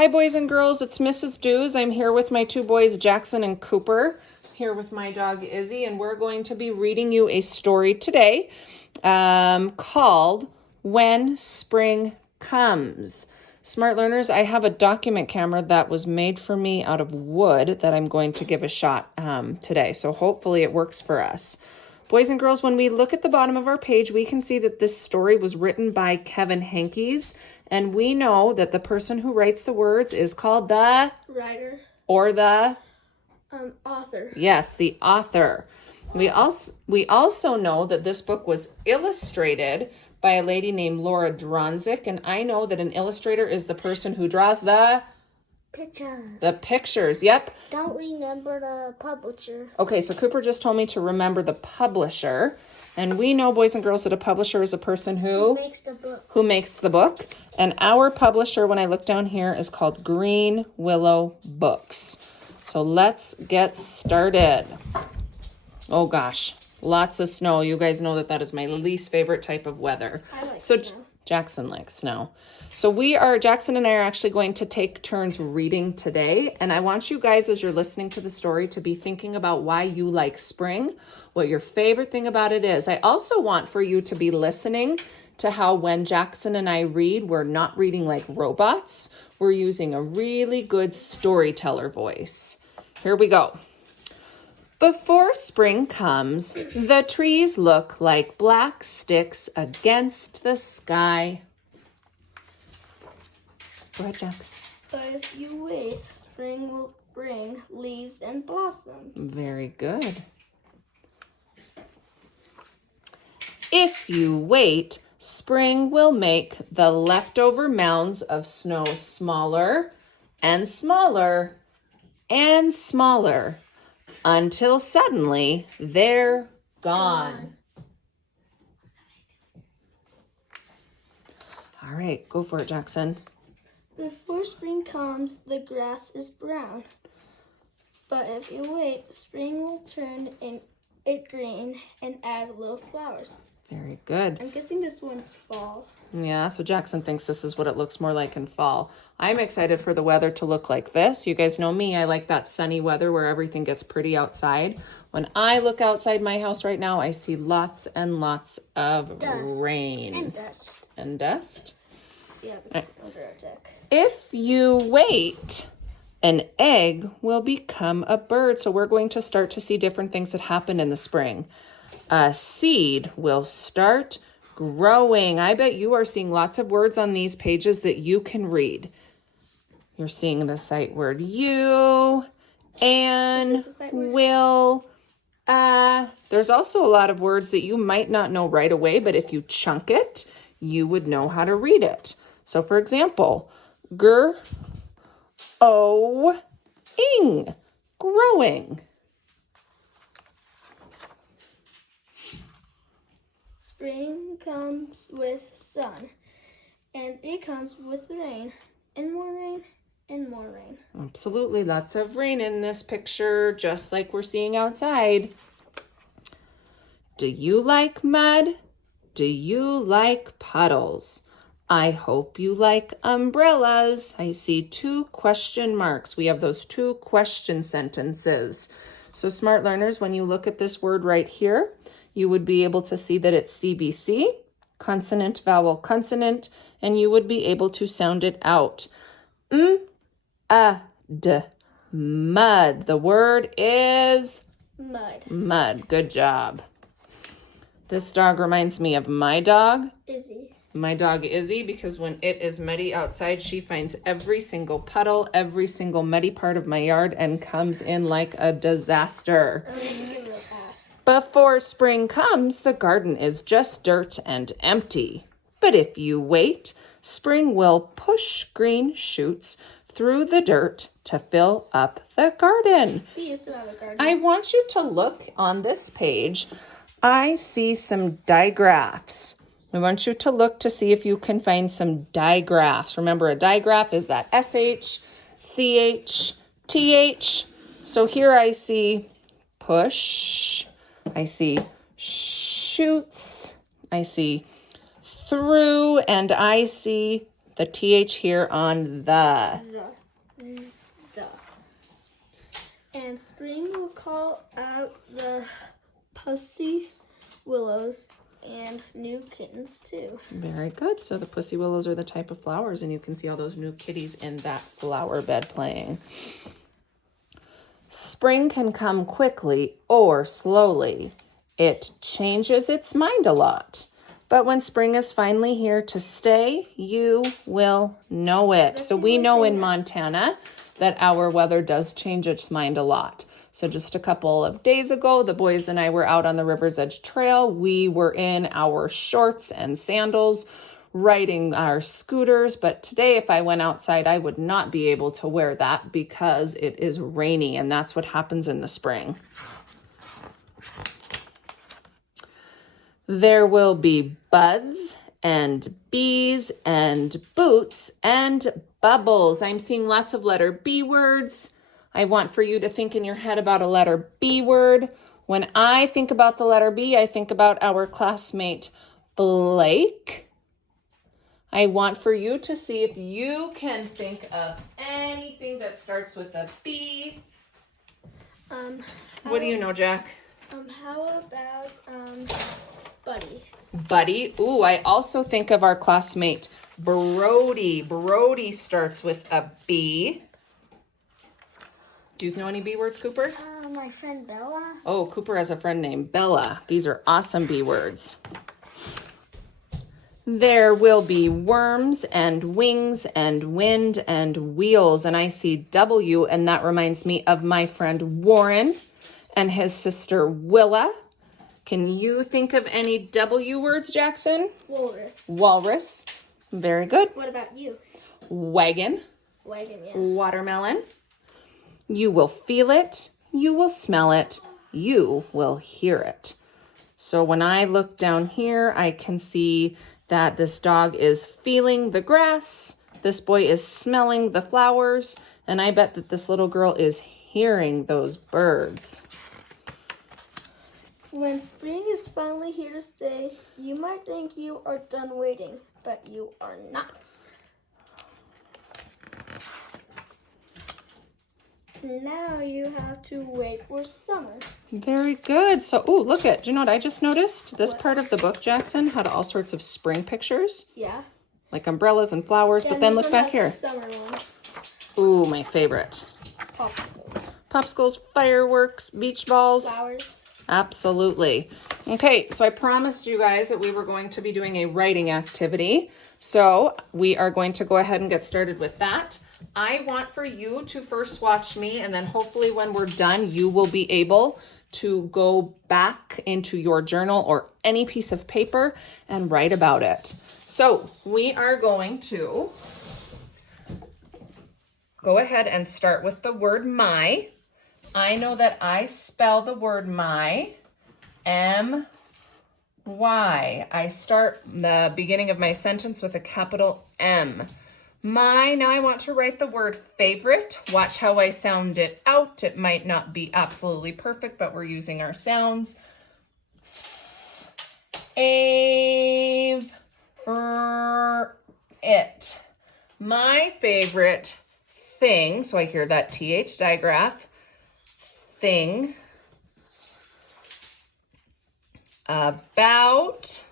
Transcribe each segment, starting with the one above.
Hi, boys and girls. It's Mrs. Dews. I'm here with my two boys, Jackson and Cooper, here with my dog, Izzy, and we're going to be reading you a story today called When Spring Comes. Smart learners, I have a document camera that was made for me out of wood that I'm going to give a shot today, so hopefully it works for us. Boys and girls, when we look at the bottom of our page, we can see that this story was written by Kevin Henkes, and we know that the person who writes the words is called the writer or the author. Yes, the author. We also know that this book was illustrated by a lady named Laura Dronzik, and I know that an illustrator is the person who draws the pictures. Yep. Don't remember the publisher. Okay, so Cooper just told me to remember the publisher. And we know, boys and girls, that a publisher is a person who makes the book. Who makes the book. And our publisher, when I look down here, is called Green Willow Books. So let's get started. Oh gosh, lots of snow. You guys know that that is my least favorite type of weather. I like snow. Jackson likes snow. So Jackson and I are actually going to take turns reading today. And I want you guys, as you're listening to the story, to be thinking about why you like spring, what your favorite thing about it is. I also want for you to be listening to how when Jackson and I read, we're not reading like robots. We're using a really good storyteller voice. Here we go. Before spring comes, the trees look like black sticks against the sky. Go ahead, Jack. But if you wait, spring will bring leaves and blossoms. Very good. If you wait, spring will make the leftover mounds of snow smaller and smaller and smaller until suddenly they're gone. All right, go for it, Jackson. Before spring comes, the grass is brown. But if you wait, spring will turn it green and add little flowers. Very good. I'm guessing this one's fall. Yeah, so Jackson thinks this is what it looks more like in fall. I'm excited for the weather to look like this. You guys know me, I like that sunny weather where everything gets pretty outside. When I look outside my house right now, I see lots and lots of rain. And dust. And dust? Yeah, because it's under our deck. If you wait, an egg will become a bird. So we're going to start to see different things that happen in the spring. A seed will start growing. I bet you are seeing lots of words on these pages that you can read. You're seeing the sight word you, and, will. There's also a lot of words that you might not know right away, but if you chunk it, you would know how to read it. So for example, ing, growing. Spring comes with sun, and it comes with rain, and more rain, and more rain. Absolutely, lots of rain in this picture, just like we're seeing outside. Do you like mud? Do you like puddles? I hope you like umbrellas. I see 2 question marks. We have those 2 question sentences. So smart learners, when you look at this word right here, you would be able to see that it's CBC, consonant, vowel, consonant, and you would be able to sound it out. Mud. The word is mud. Mud. Good job. This dog reminds me of my dog. Izzy. My dog Izzy, because when it is muddy outside, she finds every single puddle, every single muddy part of my yard and comes in like a disaster. Before spring comes, the garden is just dirt and empty. But if you wait, spring will push green shoots through the dirt to fill up the garden. We used to have a garden. I want you to look on this page. I see some digraphs. I want you to look to see if you can find some digraphs. Remember, a digraph is that SH, CH, TH. So here I see push, I see shoots, I see through, and I see the TH here on the. The. And spring will call out the pussy willows and new kittens too. Very good. So the pussy willows are the type of flowers, and you can see all those new kitties in that flower bed playing. Spring can come quickly or slowly. It changes its mind a lot. But when spring is finally here to stay, you will know it. So we know in Montana that our weather does change its mind a lot. So just a couple of days ago, the boys and I were out on the River's Edge Trail. We were in our shorts and sandals, riding our scooters. But today, if I went outside, I would not be able to wear that because it is rainy, and that's what happens in the spring. There will be buds and bees and boots and bubbles. I'm seeing lots of letter B words. I want for you to think in your head about a letter B word. When I think about the letter B, I think about our classmate Blake. I want for you to see if you can think of anything that starts with a B. What do you know, Jack? How about Buddy? Buddy. Ooh, I also think of our classmate Brody. Brody starts with a B. Do you know any B words, Cooper? My friend Bella. Oh, Cooper has a friend named Bella. These are awesome B words. There will be worms and wings and wind and wheels. And I see W, and that reminds me of my friend Warren and his sister Willa. Can you think of any W words, Jackson? Walrus. Walrus. Very good. What about you? Wagon. Wagon, yeah. Watermelon. You will feel it. You will smell it. You will hear it. So when I look down here, I can see that this dog is feeling the grass. This boy is smelling the flowers. And I bet that this little girl is hearing those birds. When spring is finally here to stay, you might think you are done waiting, but you are not. Now you have to wait for summer. Very good. So, oh, look at, do you know what I just noticed? This What? part of the book, Jackson, had all sorts of spring pictures, Yeah. like umbrellas and flowers, but then look back here. Summer one. Ooh, my favorite. Popsicle. Popsicles, fireworks, beach balls. Flowers. Absolutely. Okay, so I promised you guys that we were going to be doing a writing activity. So we are going to go ahead and get started with that. I want for you to first watch me, and then hopefully when we're done, you will be able to go back into your journal or any piece of paper and write about it. So we are going to go ahead and start with the word my. I know that I spell the word my, M-Y. I start the beginning of my sentence with a capital M. My, now I want to write the word favorite. Watch how I sound it out. It might not be absolutely perfect, but we're using our sounds. It. My favorite thing, so I hear that TH digraph, thing, about,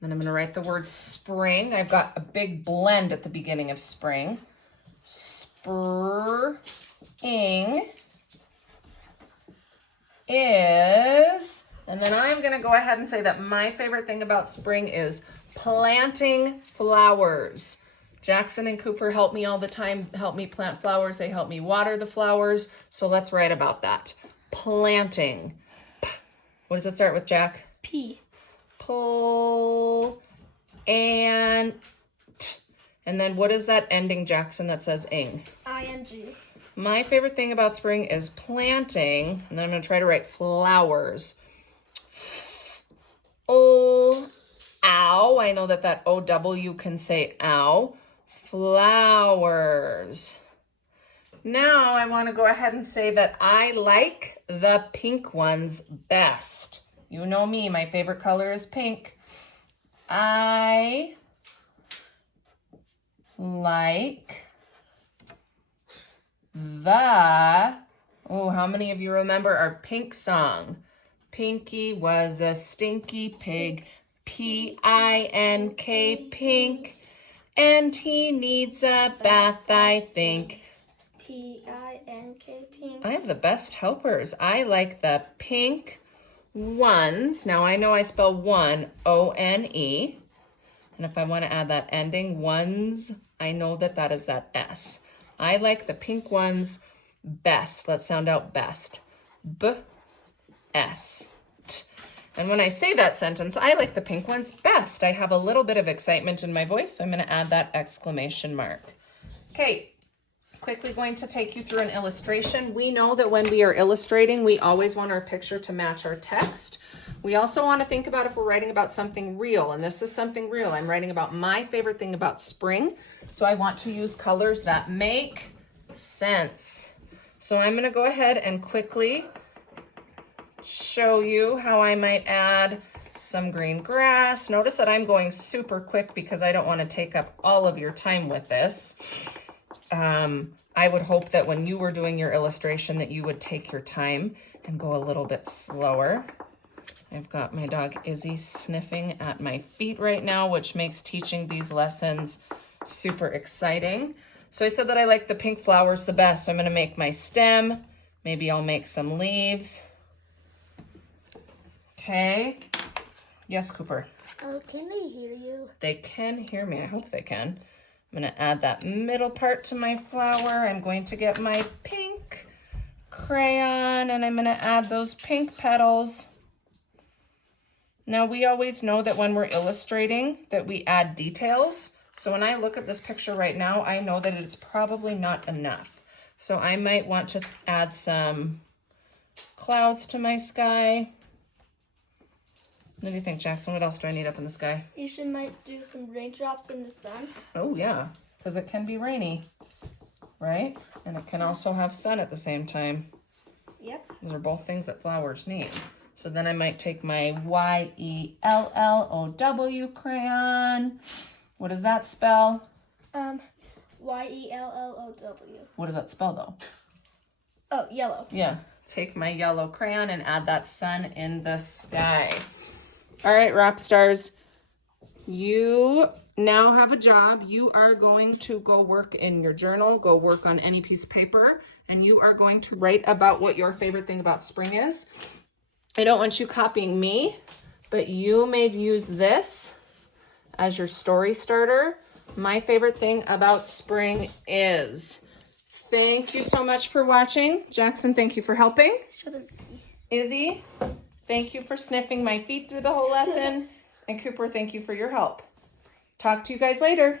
then I'm going to write the word spring. I've got a big blend at the beginning of spring. Spring is, and then I'm going to go ahead and say that my favorite thing about spring is planting flowers. Jackson and Cooper help me all the time, help me plant flowers. They help me water the flowers. So let's write about that. Planting. What does it start with, Jack? P. Pull and t. And then what is that ending, Jackson, that says ing? I-N-G. My favorite thing about spring is planting, and then I'm going to try to write flowers. Oh, ow. I know that that O-W can say ow. Flowers. Now I want to go ahead and say that I like the pink ones best. You know me, my favorite color is pink. I like the, oh, how many of you remember our Pink song? Pinky was a stinky pig, P-I-N-K, pink, and he needs a bath, I think. P-I-N-K, pink. I have the best helpers. I like the pink ones. Now I know I spell one, O-N-E. And if I want to add that ending, ones, I know that that is that S. I like the pink ones best. Let's sound out best. B-S. And when I say that sentence, I like the pink ones best. I have a little bit of excitement in my voice, so I'm going to add that exclamation mark. Okay, quickly going to take you through an illustration. We know that when we are illustrating, we always want our picture to match our text. We also want to think about if we're writing about something real, and this is something real. I'm writing about my favorite thing about spring, so I want to use colors that make sense. So I'm going to go ahead and quickly show you how I might add some green grass. Notice that I'm going super quick because I don't want to take up all of your time with this. I would hope that when you were doing your illustration that you would take your time and go a little bit slower. I've got my dog Izzy sniffing at my feet right now, which makes teaching these lessons super exciting. So I said that I like the pink flowers the best, so I'm going to make my stem. Maybe I'll make some leaves. Okay. Yes, Cooper? Oh, can they hear you? They can hear me. I hope they can. I'm going to add that middle part to my flower. I'm going to get my pink crayon, and I'm going to add those pink petals. Now, we always know that when we're illustrating that we add details. So when I look at this picture right now, I know that it's probably not enough. So I might want to add some clouds to my sky. What do you think, Jackson? What else do I need up in the sky? You might do some raindrops in the sun. Oh, yeah, because it can be rainy, right? And it can also have sun at the same time. Yep. Those are both things that flowers need. So then I might take my Y-E-L-L-O-W crayon. What does that spell? Y-E-L-L-O-W. What does that spell, though? Oh, yellow. Yeah. Take my yellow crayon and add that sun in the sky. All right, rock stars. You now have a job. You are going to go work in your journal, go work on any piece of paper, and you are going to write about what your favorite thing about spring is. I don't want you copying me, but you may use this as your story starter. My favorite thing about spring is. Thank you so much for watching. Jackson, thank you for helping. Shut up, Izzy, thank you for sniffing my feet through the whole lesson. And Cooper, thank you for your help. Talk to you guys later.